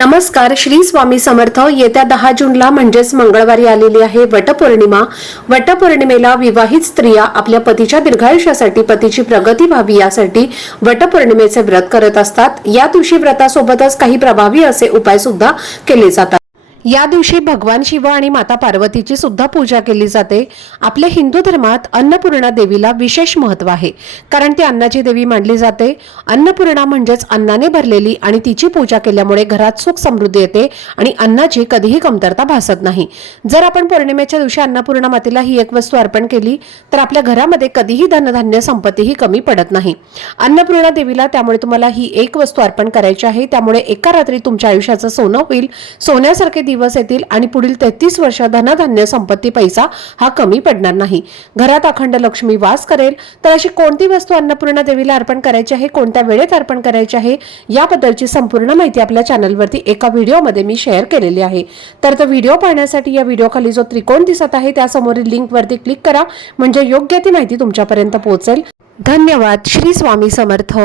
नमस्कार. श्री स्वामी समर्थ. येत्या 10 जूनला म्हणजेच मंगळवारी आलेली आहे वटपौर्णिमा. वटपौर्णिमेला विवाहित स्त्रिया आपल्या पतीच्या दीर्घायुष्यासाठी, पतीची प्रगती व्हावी यासाठी वटपौर्णिमेचे व्रत करत असतात. या दिवशी व्रतासोबतच काही प्रभावी असे उपाय सुद्धा केले जातात. या दिवशी भगवान शिव आणि माता पार्वतीची सुद्धा पूजा केली जाते. आपल्या हिंदू धर्मात अन्नपूर्णा देवीला विशेष महत्त्व आहे, कारण ती अन्नाची देवी मानली जाते. अन्नपूर्णा म्हणजेच अन्नाने भरलेली, आणि तिची पूजा केल्यामुळे घरात सुख समृद्धी येते आणि अन्नाची कधीही कमतरता भासत नाही. जर आपण पौर्णिमेच्या दिवशी अन्नपूर्णा मातेला ही एक वस्तू अर्पण केली तर आपल्या घरामध्ये कधीही धनधान्य संपत्तीही कमी पडत नाही. अन्नपूर्णा देवीला त्यामुळे तुम्हाला ही एक वस्तू अर्पण करायची आहे. त्यामुळे एका रात्री तुमच्या आयुष्याचं सोनं होईल, सोन्यासारखे दिवस येतील आणि पुढील 33 वर्ष धनधान्य संपत्ती पैसा हा कमी पडणार नाही. घरात अखंड लक्ष्मी वास करेल. तर अशी कोणती वस्तू अन्नपूर्णा देवीला अर्पण करायची आहे, कोणत्या वेळेत अर्पण करायची आहे, याबद्दलची संपूर्ण माहिती आपल्या चॅनलवरती एका व्हिडिओमध्ये मी शेअर केलेली आहे. तर तो व्हिडिओ पाहण्यासाठी या व्हिडिओखाली जो त्रिकोण दिसत आहे त्यासमोरील लिंकवरती क्लिक करा, म्हणजे योग्य ती माहिती तुमच्यापर्यंत पोहोचेल. धन्यवाद. श्री स्वामी समर्थ.